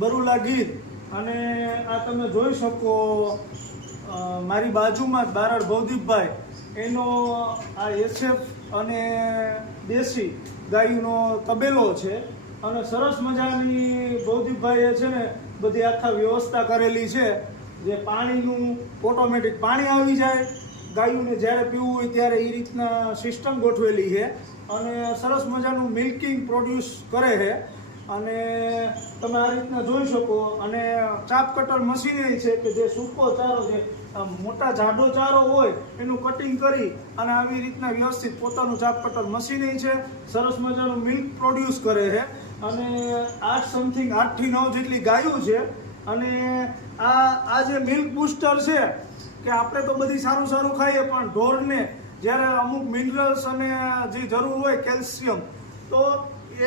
બરુલા ગીર અને આ તમે જોઈ શકો મારી બાજુમાં જ બારડ ભવદીપભાઈ એનો આ એસએફ અને દેશી ગાયનો તબેલો છે અને સરસ મજાની ભવદીપભાઈએ છે ને બધી આખા વ્યવસ્થા કરેલી છે જે પાણીનું ઓટોમેટિક પાણી આવી જાય ગાયોને જ્યારે પીવું હોય ત્યારે એ રીતના સિસ્ટમ ગોઠવેલી છે અને સરસ મજાનું મિલ્કિંગ પ્રોડ્યુસ કરે છે અને તમે આ રીતના જોઈ શકો અને ચાપ કટર મશીનરી છે કે જે સૂકો ચારો છે મોટા જાડો ચારો હોય એનું કટિંગ કરી અને આવી રીતના વ્યવસ્થિત પોતાનું ચાપ કટર મશીનરી છે સરસ મજાનું મિલ્ક પ્રોડ્યુસ કરે છે અને 8 થી 9 જેટલી ગાયો છે અને આ જે મિલ્ક બૂસ્ટર છે કે આપણે તો બધી સારું સારું ખાઈએ પણ ઢોરને જ્યારે અમુક મિનરલ્સ અને જે જરૂર હોય કેલ્શિયમ તો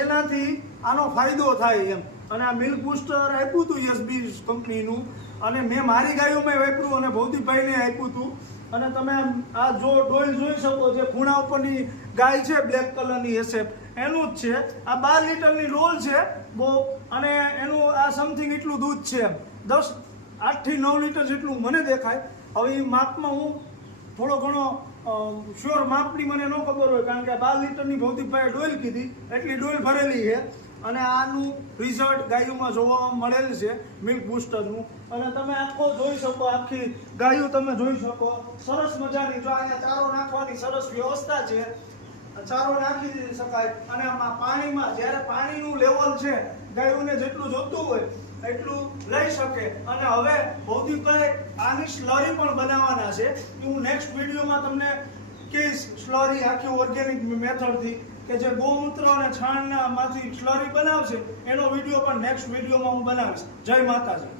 એનાથી આનો ફાયદો થાય એમ અને આ મિલ્ક બૂસ્ટર આપ્યું હતું એસબી કંપનીનું અને મેં મારી ગાયોમાં વાપર્યું અને ભવદીપભાઈને આપ્યું હતું અને તમે આ જો ડોલ જોઈ શકો જે ખૂણા ઉપરની ગાય છે બ્લેક કલરની એસેપ એનું જ છે આ 12 લીટરની ડોલ છે બહુ અને એનું આ સમથિંગ એટલું દૂધ છે 8 થી 9 લીટર જેટલું મને દેખાય હવે એ માપમાં હું થોડો ઘણો શ્યોર માપની મને ન ખબર હોય કારણ કે 12 લીટરની ભવદીપભાઈએ ડોલ કીધી એટલી ડોલ ભરેલી છે અને આનું રિઝલ્ટ ગાયોમાં જોવા મળેલ છે મિલ્ક બૂસ્ટરનું અને તમે આખો જોઈ શકો આખી ગાયો તમે જોઈ શકો સરસ મજાની જો અહીંયા ચારો નાખવાની સરસ વ્યવસ્થા છે ચારો નાખી શકાય અને આમાં પાણીમાં જ્યારે પાણીનું લેવલ છે ગાયોને જેટલું જોતું હોય એટલું લઈ શકે અને હવે ભવદીપભાઈ આની સ્લરી પણ બનાવવાના છે હું નેક્સ્ટ વિડીયોમાં તમને કહીશ સ્લરી આખી ઓર્ગેનિક મેથડથી કે જે ગૌમૂત્ર અને છાણના માંથી સ્લરી બનાવશે એનો વિડીયો પણ નેક્સ્ટ વિડીયોમાં હું બનાવીશ જય માતાજી।